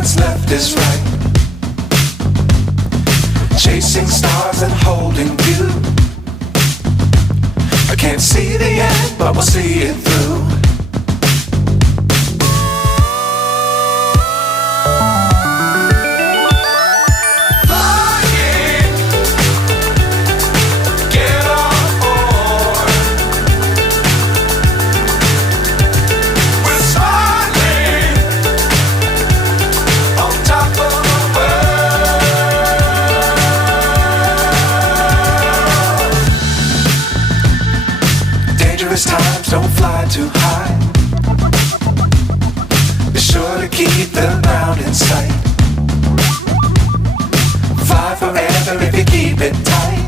what's left is right. Chasing stars and holding you. I can't see the end, but we'll see it through. Times don't fly too high. Be sure to keep the ground in sight. Fly forever if you keep it tight.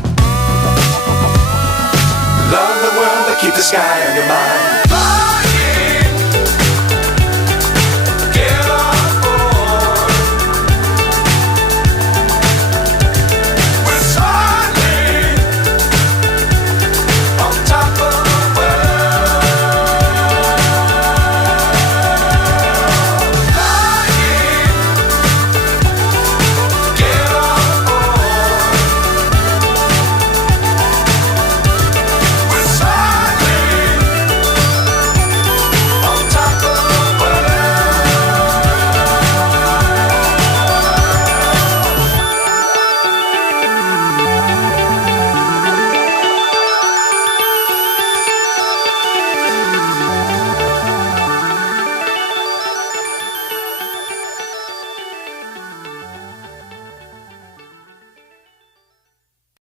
Love the world but keep the sky on your mind.